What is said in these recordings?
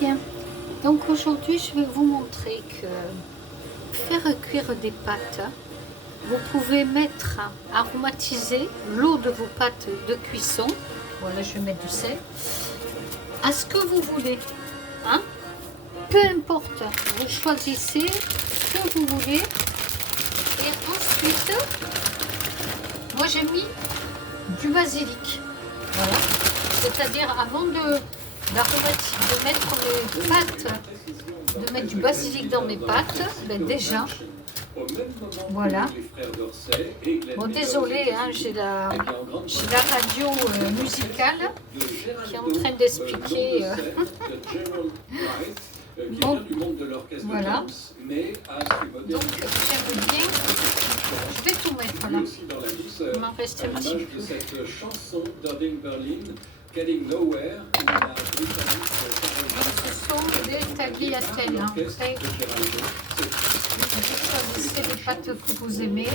Bien, donc aujourd'hui je vais vous montrer que faire cuire des pâtes, vous pouvez mettre, aromatiser l'eau de vos pâtes de cuisson, voilà je vais mettre du sel, à ce que vous voulez, hein? Peu importe, vous choisissez ce que vous voulez et ensuite, moi j'ai mis du basilic, voilà, c'est-à-dire avant de mettre mes pâtes, de mettre du basilic dans mes pâtes, ben déjà, voilà. Bon, désolé, hein, j'ai la radio musicale qui est en train d'expliquer. Bon, voilà. Donc, j'aime bien. Je vais tout mettre là. Il m'en reste un petit peu. Ce sont des tagliatelles. Hein. Après, vous choisissez les pâtes que vous aimez.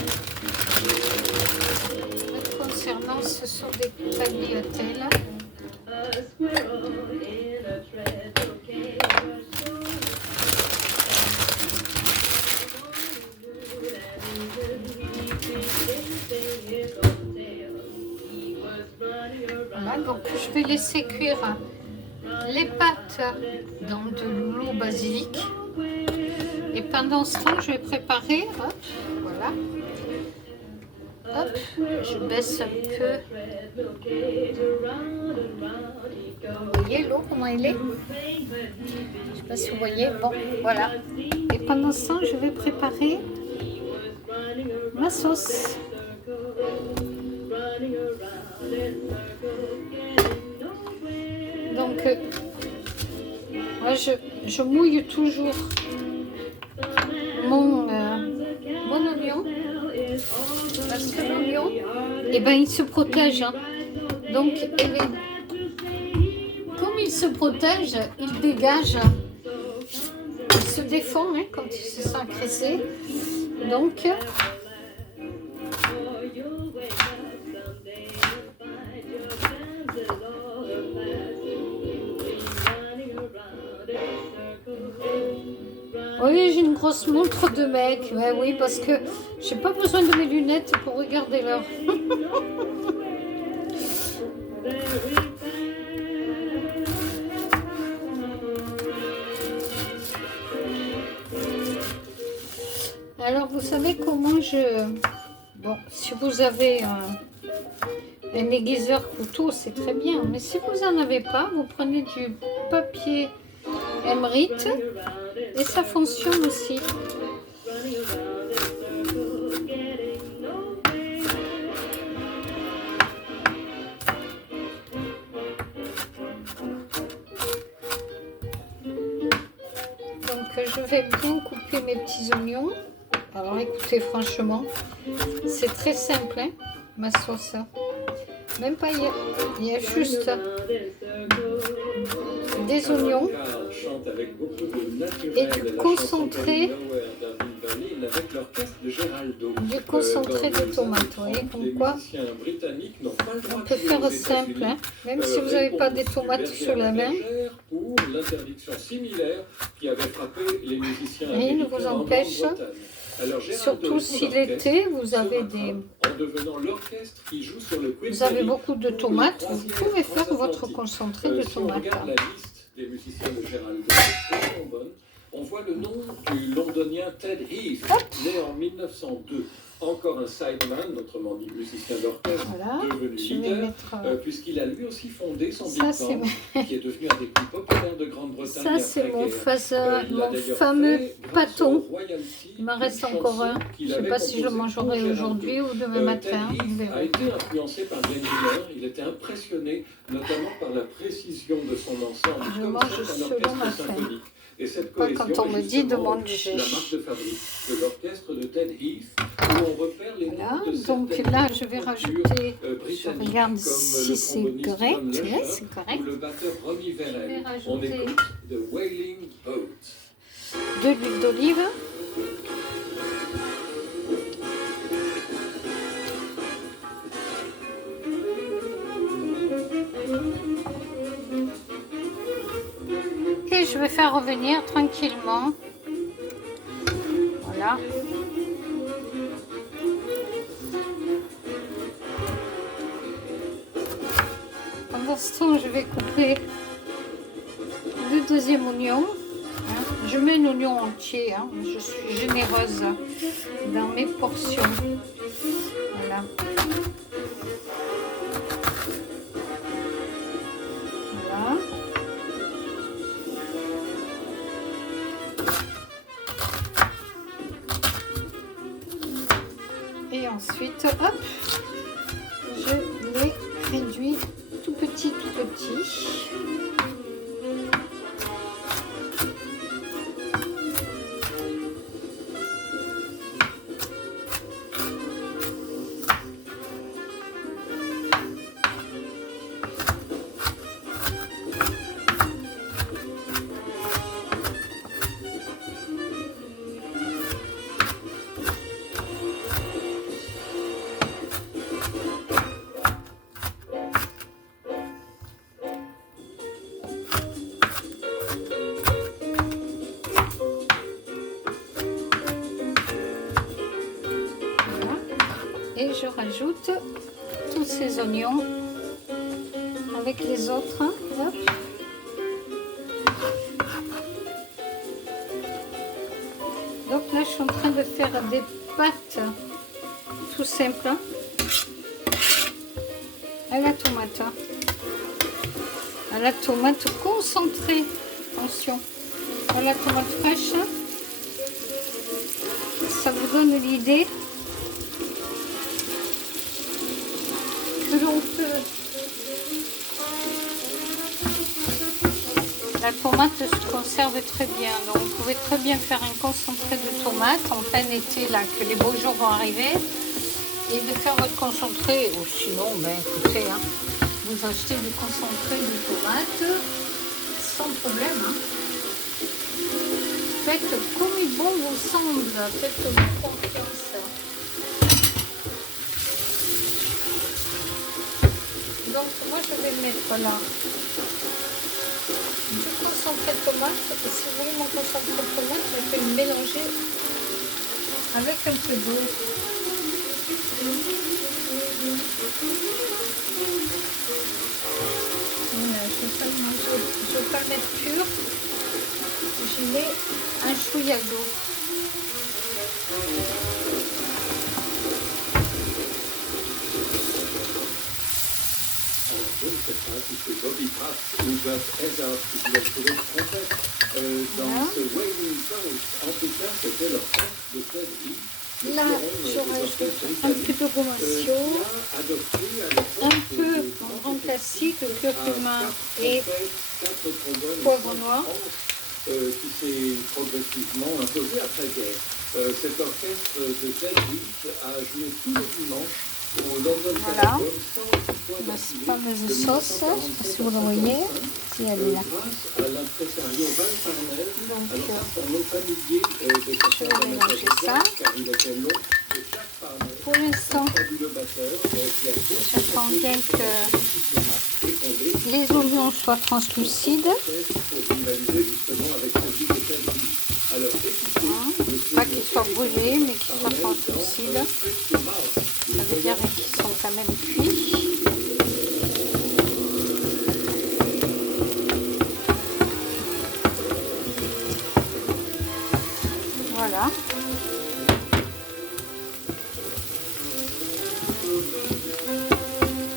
Concernant, ce sont des tagliatelles. Voilà, donc je vais laisser cuire les pâtes dans de l'eau basilic. Et pendant ce temps, je vais préparer, hop, voilà. Hop, je baisse un peu. Vous voyez l'eau, comment elle est? Je ne sais pas si vous voyez, bon, voilà. Et pendant ce temps, je vais préparer ma sauce. Donc, moi, je mouille toujours mon oignon, parce que l'oignon, eh ben, il se protège. Hein. Donc, eh bien, comme il se protège, il dégage, il se défend hein, quand il se sent agressé. Donc, oui, j'ai une grosse montre de mec. Ouais, oui, parce que j'ai pas besoin de mes lunettes pour regarder l'heure. Alors, vous savez comment je... Bon, si vous avez un aiguiseur couteau, c'est très bien. Mais si vous n'en avez pas, vous prenez du papier émerites et ça fonctionne aussi. Donc je vais bien couper mes petits oignons. Alors écoutez, franchement, c'est très simple, hein, ma sauce. Même pas, il y a juste des oignons et du concentré de tomates. Vous voyez comme quoi on peut faire simple, hein, même si vous n'avez pas des tomates sur la main. Rien ne vous empêche. Surtout si l'été, vous avez beaucoup de tomates, vous pouvez faire votre concentré de tomates. On voit le nom du londonien Ted Heath, né en 1902. Encore un sideman, autrement dit musicien d'orchestre, voilà, devenu leader, puisqu'il a lui aussi fondé son big band, qui est devenu un des plus populaires de Grande-Bretagne. Ça, c'est mon fameux pâton. Il m'en reste encore un. Je ne sais pas si je le mangerai aujourd'hui ou demain matin. Il a été influencé par Glenn Miller. Il était impressionné, notamment par la précision de son ensemble. Je mange selon ma faim. Et cette cohésion quand on me dit de manger. La marque de fabrique de l'orchestre de Ted Heath, où on repère les voilà, noms de donc là, je vais rajouter, je regarde si c'est correct. Oui, c'est correct. Le batteur Ronnie Verrell. On écoute The Wailing Boat. De l'huile d'olive. Et je vais faire revenir tranquillement. Voilà. Pendant ce temps, je vais couper le deuxième oignon. Je mets un oignon entier. Je suis généreuse dans mes portions. Voilà. Voilà. Et ensuite, hop, je les réduis tout petit, tout petit. Et je rajoute tous ces oignons avec les autres. Hop. Donc là, je suis en train de faire des pâtes tout simples à la tomate. À la tomate concentrée. Attention, à la tomate fraîche. Ça vous donne l'idée que l'on peut. La tomate se conserve très bien, donc vous pouvez très bien faire un concentré de tomate en plein été, là, que les beaux jours vont arriver, et de faire votre concentré, ou sinon, ben écoutez, vous achetez du concentré de tomate sans problème. Faites comme il bon vous semble, faites-vous confiance. Donc moi je vais mettre là du concentré de tomate, et si vous voulez mon concentré de tomate, je vais le mélanger avec un peu d'eau. Voilà, je ne vais pas le mettre pur, j'y mets un chouïa d'eau. Je ne sais pas si c'est Bobby Pratt ou Buzz Hazard qui vous a trouvé français dans ce Wailing Coast. En tout cas, c'était leur tête de Ted Heath. Là, je rajoute un peu de gommation, un peu en grand classique, curcuma et poivre noir. Qui s'est progressivement imposé après-guerre. Cet orchestre de Ted Heath a joué tous les dimanches au London Voilà, Coliseum ma fameuse sauce, je ne sais pas si vous la voyez, si elle est là. grâce à l'impresario Val Farnell, Donc, un nom familier de je vais mélanger ça. car il était long de Jack Farnell, Pour l'instant, fabuleux batteur qui a j'attends bien que les oignons soient translucides. pour rivaliser justement avec celui de Ted Heath. Alors, écoutez, Pas qu'ils soient brûlés, mais qu'ils soient translucides. Ça veut dire qu'ils sont quand même cuits. Voilà.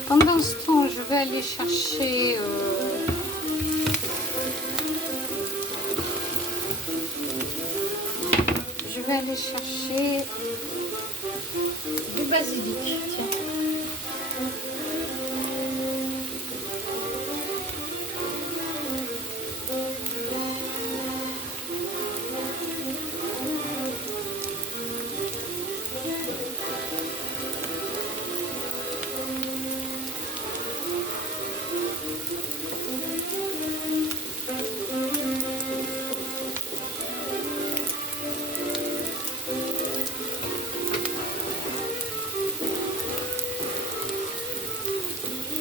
Pendant ce temps, je vais aller chercher du basilic. Tiens.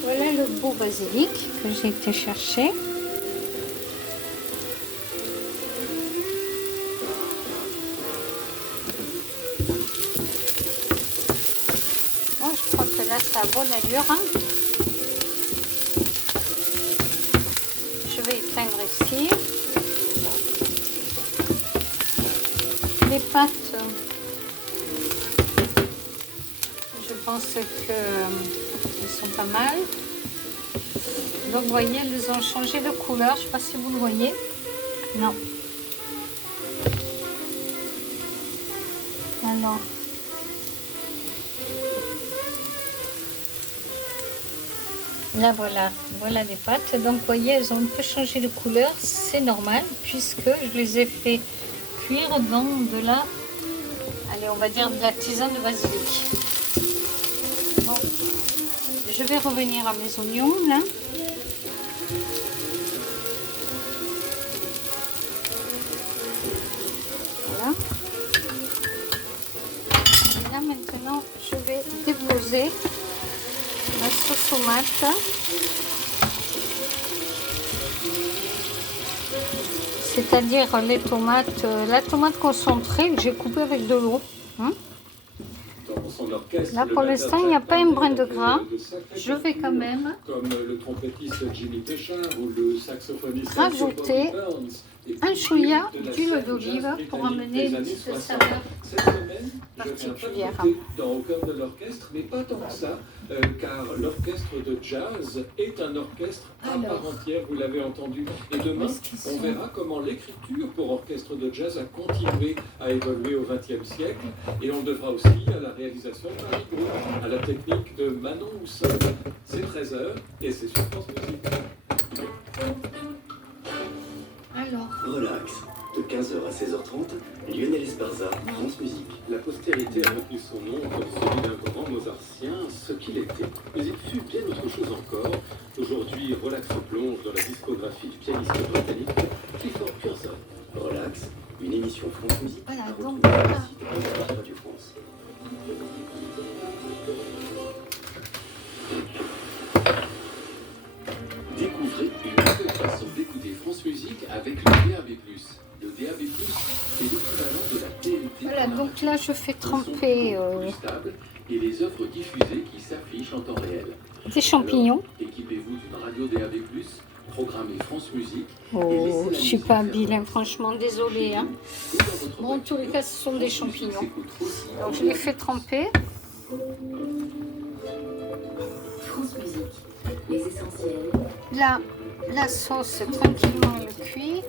Voilà le beau basilic que j'ai été chercher. Ça a bonne allure. Hein. Je vais éteindre ici. Les pâtes, je pense qu'elles sont pas mal. Donc vous voyez, elles ont changé de couleur. Je ne sais pas si vous le voyez. Non. Alors. Là voilà les pâtes. Donc vous voyez, elles ont un peu changé de couleur. C'est normal puisque je les ai fait cuire dans de la, allez, on va dire de la tisane de basilic. Bon, je vais revenir à mes oignons là. Voilà. Et là maintenant, je vais déposer ma sauce tomate. C'est-à-dire les tomates, la tomate concentrée que j'ai coupée avec de l'eau. Hein. Là pour l'instant il n'y a pas un brin de gras. Je vais quand même rajouter un chouïa d'huile d'olive pour amener une petite saveur particulière. Dans aucun de l'orchestre, mais pas tant que ça, car l'orchestre de jazz est un orchestre à part entière, vous l'avez entendu. Et demain, on verra comment l'écriture pour orchestre de jazz a continué à évoluer au XXe siècle. Et on devra aussi à la réalisation de Marie Gros, à la technique de Manon Housson. C'est 13h et c'est sur France Musique. Relax. De 15h à 16h30, Lionel Esparza, France Musique. La postérité a retenu son nom comme celui d'un grand mozartien, ce qu'il était. Mais il fut bien autre chose encore. Aujourd'hui, Relax se plonge dans la discographie du pianiste britannique Clifford Curzon. Relax, une émission France Musique. Voilà, à donc retrouver sur le site de Radio France. Découvrez une nouvelle façon d'écouter France Musique avec le DAB+. Le DAB+, est l'équivalent de la TNT. Voilà, donc là je fais tremper et les œuvres diffusées qui s'affichent en temps réel. des champignons. Alors, équipez-vous d'une radio DAB+, programmez France Musique. Oh, je suis pas habile, hein, franchement, désolée. Hein. Bon, en tous les cas, ce sont des champignons. Donc je les fais tremper. France Musique, les essentiels. Là, la sauce tranquillement le cuit.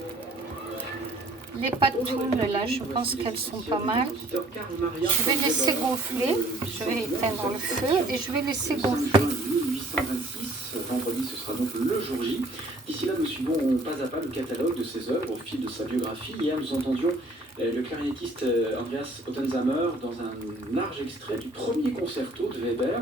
Les patounes, là, je pense qu'elles sont pas mal. Je vais laisser gonfler. Je vais éteindre le feu et je vais laisser gonfler. 1826, vendredi, ce sera donc le jour J. D'ici là, nous suivons pas à pas le catalogue de ses œuvres au fil de sa biographie. Hier, nous entendions le clarinettiste Andreas Ottensamer dans un large extrait du premier concerto de Weber.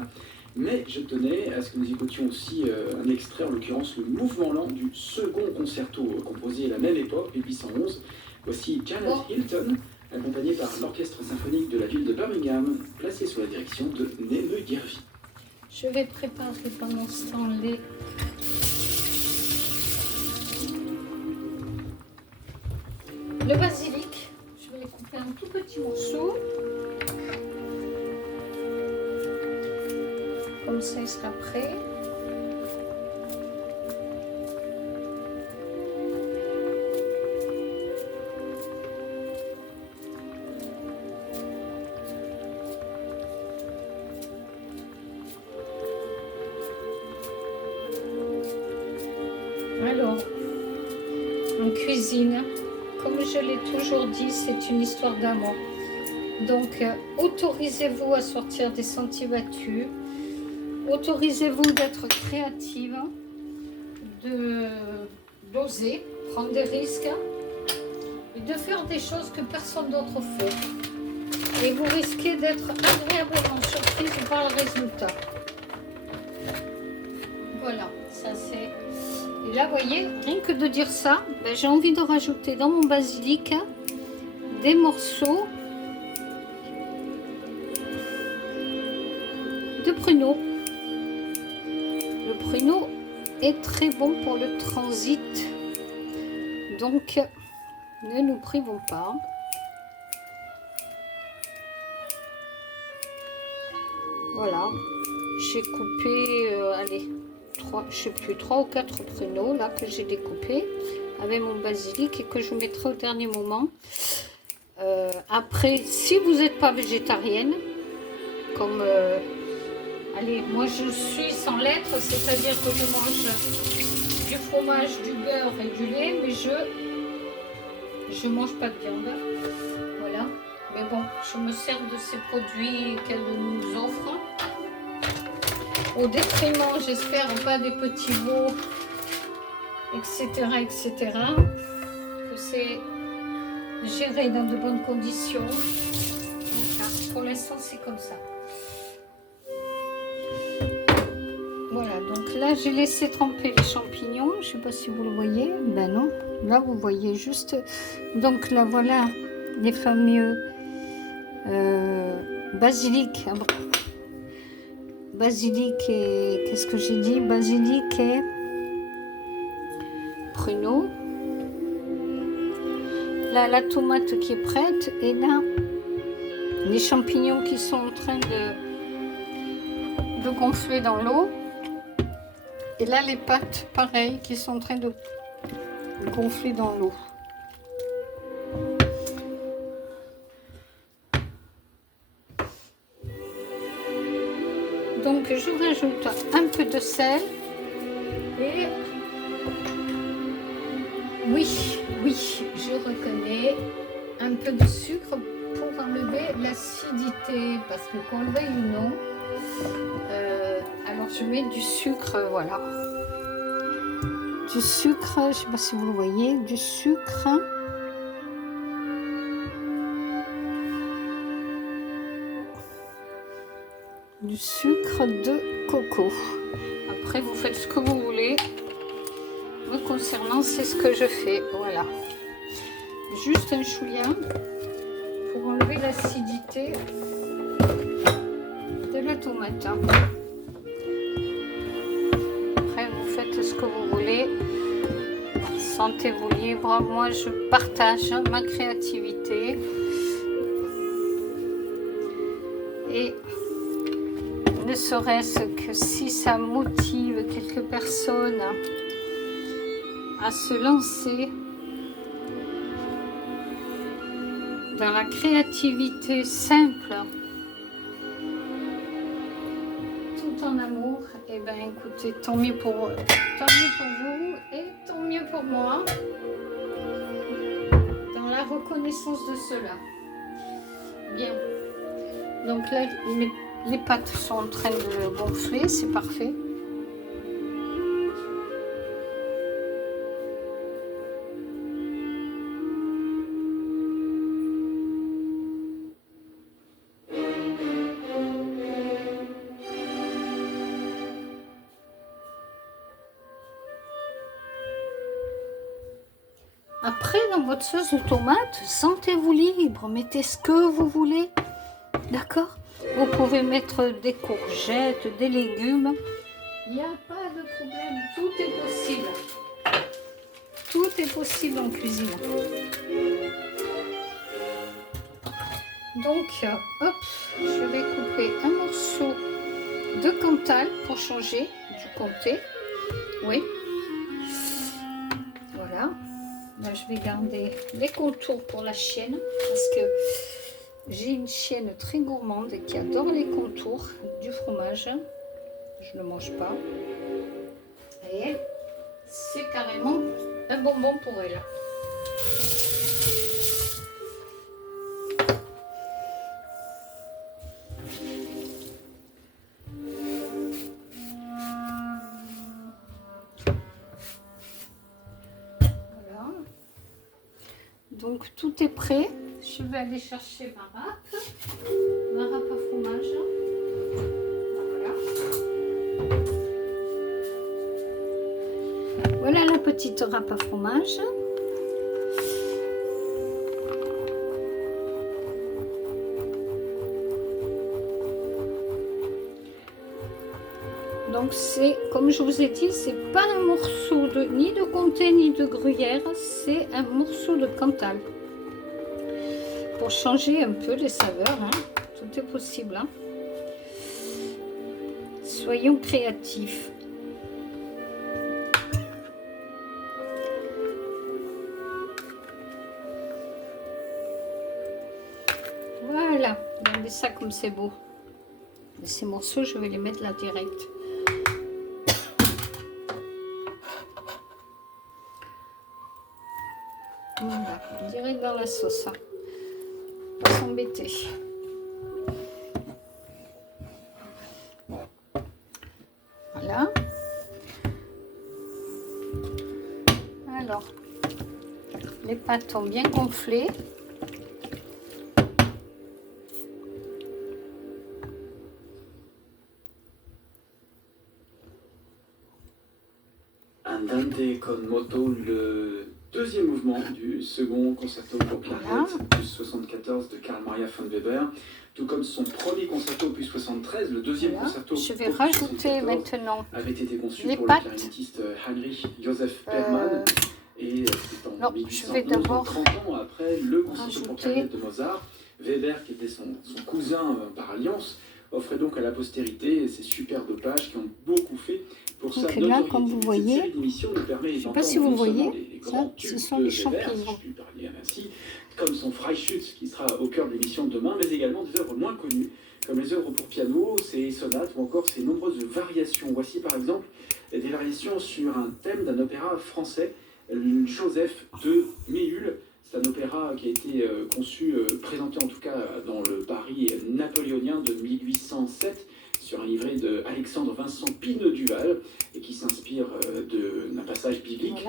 Mais je tenais à ce que nous écoutions aussi un extrait, en l'occurrence le mouvement lent du second concerto composé à la même époque, 1811. Voici Janet Hilton, accompagnée par l'orchestre symphonique de la ville de Birmingham, placé sous la direction de Nene Girvi. Je vais préparer pendant ce temps le basilic. Je vais les couper en tout petits morceaux. Comme ça, il sera prêt. Alors, en cuisine, comme je l'ai toujours dit, c'est une histoire d'amour. Donc, autorisez-vous à sortir des sentiers battus. Autorisez-vous d'être créative, d'oser, prendre des risques et de faire des choses que personne d'autre fait. Et vous risquez d'être agréablement surprise par le résultat. Voilà, ça c'est... Et là, vous voyez, rien que de dire ça, ben, j'ai envie de rajouter dans mon basilic des morceaux de pruneaux. Le pruneau est très bon pour le transit, donc ne nous privons pas. Voilà, j'ai coupé, allez, 3, je sais plus, 3 ou 4 pruneaux là que j'ai découpés avec mon basilic et que je mettrai au dernier moment. Après, si vous n'êtes pas végétarienne, comme allez, moi je suis sans l'être, c'est-à-dire que je mange du fromage, du beurre et du lait, mais je mange pas de viande. Voilà. Mais bon, je me sers de ces produits qu'elle nous offre. Au détriment, j'espère, pas des petits veaux, etc., etc. Que c'est géré dans de bonnes conditions. Voilà. Pour l'instant, c'est comme ça. Voilà, donc là, j'ai laissé tremper les champignons. Je ne sais pas si vous le voyez. Ben non, là, vous voyez juste. Donc là, voilà les fameux basilic. Basilic et... Qu'est-ce que j'ai dit? Basilic et pruneaux. Là, la tomate qui est prête. Et là, les champignons qui sont en train de gonfler dans l'eau. Et là, les pâtes, pareil, qui sont en train de gonfler dans l'eau. Donc, je rajoute un peu de sel. Et oui, je reconnais un peu de sucre pour enlever l'acidité. Parce que qu'on le veuille ou non, alors je mets du sucre, voilà. Du sucre, je ne sais pas si vous le voyez, du sucre. Du sucre de coco. Après, vous faites ce que vous voulez. Me concernant, c'est ce que je fais. Voilà. Juste un chouïa pour enlever l'acidité de la tomate. Après, vous faites ce que vous voulez. Sentez-vous libre. Moi, je partage ma créativité. Et ne serait-ce que si ça motive quelques personnes à se lancer dans la créativité simple, tout en amour, et bien écoutez, tant mieux pour vous et tant mieux pour moi, dans la reconnaissance de cela. Bien, donc là, les pâtes sont en train de gonfler, c'est parfait. Après, dans votre sauce de tomate, sentez-vous libre, mettez ce que vous voulez, d'accord? Vous pouvez mettre des courgettes, des légumes. Il n'y a pas de problème. Tout est possible. Tout est possible en cuisine. Donc, hop, je vais couper un morceau de Cantal pour changer du comté. Oui. Voilà. Là, je vais garder les contours pour la chienne parce que j'ai une chienne très gourmande qui adore les contours du fromage. Je ne le mange pas. Et c'est carrément un bonbon pour elle. Voilà. Donc tout est prêt. Je vais aller chercher ma râpe à fromage. Voilà. Voilà la petite râpe à fromage. Donc c'est, comme je vous ai dit, c'est pas un morceau ni de comté ni de gruyère, c'est un morceau de Cantal. Pour changer un peu les saveurs, hein. Tout est possible. Hein. Soyons créatifs. Voilà, regardez ça comme c'est beau. Et ces morceaux, je vais les mettre là direct. Voilà, direct dans la sauce. Hein. On va s'embêter. Voilà. Alors, les pâtes ont bien gonflé. Andante con moto, le deuxième mouvement du second concerto pour clarinette, opus 74 de Carl Maria von Weber, tout comme son premier concerto opus 73, le deuxième concerto je vais rajouter maintenant avait été conçu les pour pâtes. le clarinettiste Heinrich Joseph Perlman et c'est en Non, 1811, 30 ans après le concerto pour clarinette de Mozart. Weber, qui était son cousin par alliance, offrait donc à la postérité ces superbes pages qui ont beaucoup fait pour sa notoriété. Là, comme vous voyez, je ne sais pas si vous voyez, ça, ce sont les champignons. Comme son Freischütz, qui sera au cœur de l'émission de demain, mais également des œuvres moins connues, comme les œuvres pour piano, ses sonates ou encore ses nombreuses variations. Voici par exemple des variations sur un thème d'un opéra français, Joseph de Méhul. C'est un opéra qui a été conçu, présenté en tout cas dans le Paris napoléonien de 1807, sur un livret de Alexandre Vincent Pineduval, et qui s'inspire d'un passage biblique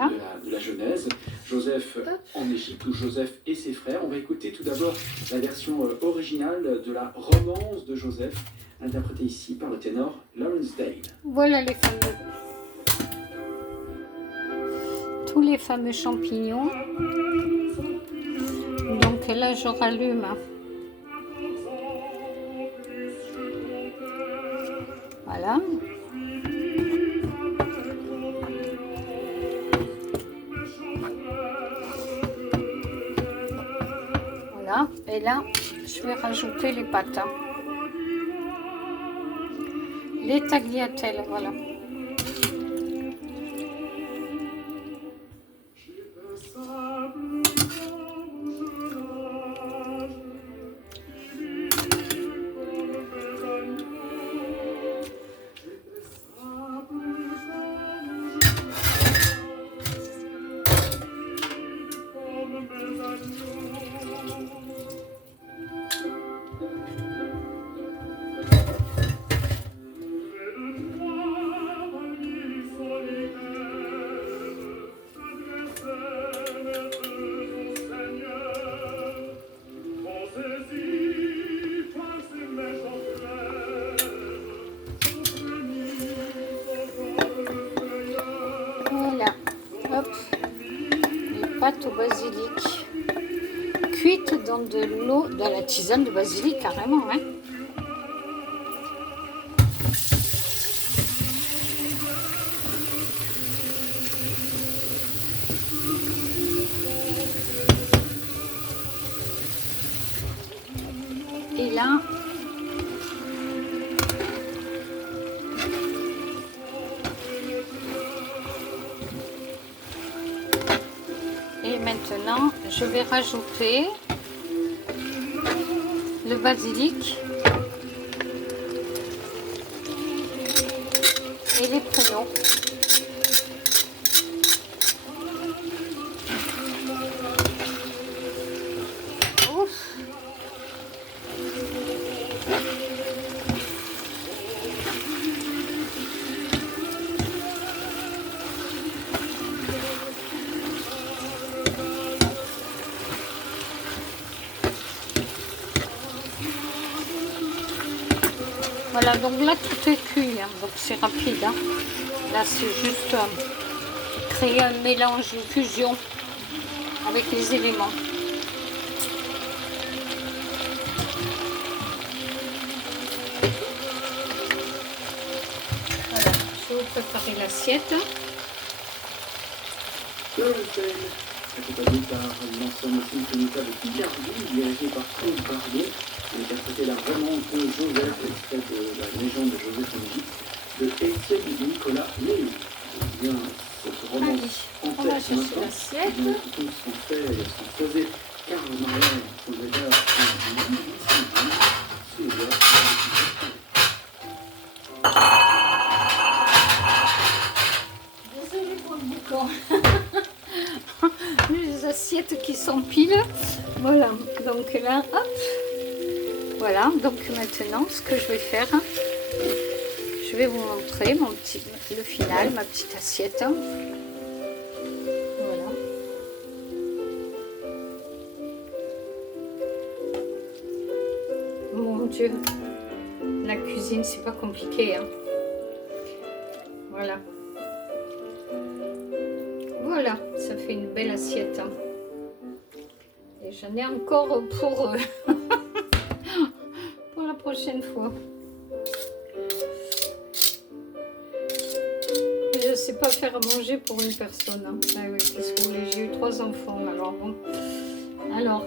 de la Genèse, Joseph en Égypte, ou Joseph et ses frères. On va écouter tout d'abord la version originale de la romance de Joseph, interprétée ici par le ténor Lawrence Dane. Voilà les fameux. Tous les fameux champignons. Donc là, je rallume. Voilà. Voilà. Et là, je vais rajouter les pâtes. Hein. Les tagliatelles, voilà. Pâte au basilic, cuite dans de l'eau, dans la tisane de basilic carrément. Hein. Et là, maintenant, je vais rajouter le basilic et les pruneaux. Ouf. Voilà, donc là tout est cuit, hein, donc c'est rapide. Hein. Là c'est juste créer un mélange, une fusion avec les éléments. Voilà, je vais vous préparer l'assiette. Accompagné par l'ensemble symphonica de Picardie, dirigé par Claude Bardot, interprété la romance de Joseph, extrait de la légende de Joseph en Égypte, de Étienne et Nicolas Léon. Eh bien, cette romance en on va tête ce chercher matin, l'assiette. eh bien, tout sont faits, sont posés. Carl Marion, son déjà sous les doigts. Désolée pour le boucan. Les assiettes qui s'empilent. Voilà, donc là, hop. Voilà, donc maintenant, ce que je vais faire, je vais vous montrer le final, ma petite assiette. Voilà. Mon Dieu, la cuisine, c'est pas compliqué, hein. Voilà. Voilà, ça fait une belle assiette. Hein. Et j'en ai encore pour, pour la prochaine fois. Je ne sais pas faire à manger pour une personne. Hein. Ah oui, parce que j'ai eu 3 enfants. Alors bon. Alors,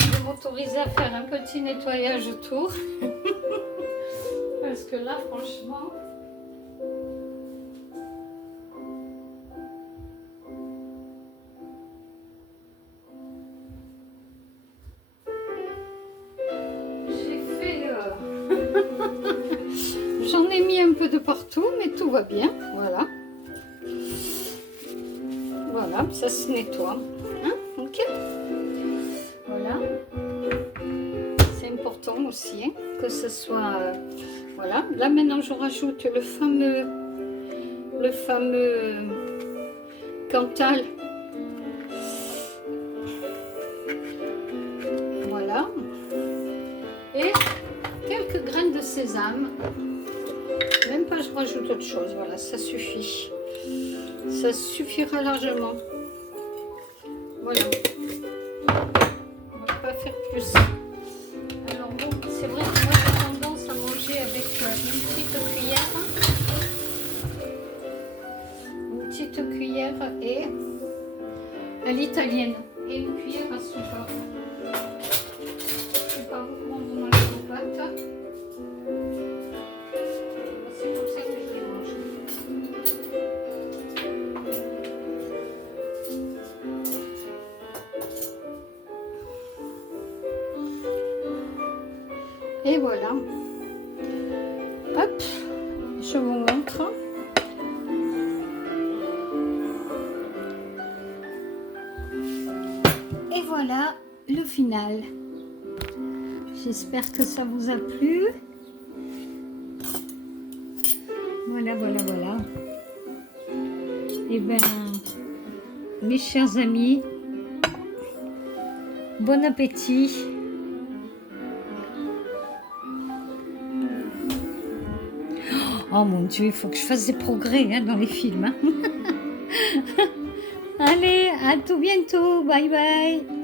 je vais m'autoriser à faire un petit nettoyage autour. Parce que là, franchement... J'en ai mis un peu de partout, mais tout va bien. Voilà. Voilà, ça se nettoie. Hein, ok. Voilà. C'est important aussi hein, que ce soit... voilà. Là maintenant, je rajoute le fameux Cantal. Voilà. Et quelques graines de sésame. Même pas, je rajoute autre chose. Voilà, ça suffit. Ça suffira largement. Voilà. On va pas faire plus. Alors bon, c'est vrai que moi j'ai tendance à manger avec une petite cuillère. Une petite cuillère et à l'italienne. Et une cuillère à soupe. Je sais pas comment vous mangez vos pâtes. C'est comme ça que je les mange. Et voilà. Hop, je vous montre. Et voilà le final. J'espère que ça vous a plu. Voilà, voilà, voilà. Eh bien, mes chers amis, bon appétit. Oh mon Dieu, il faut que je fasse des progrès hein, dans les films. Hein. Allez, à tout bientôt. Bye bye.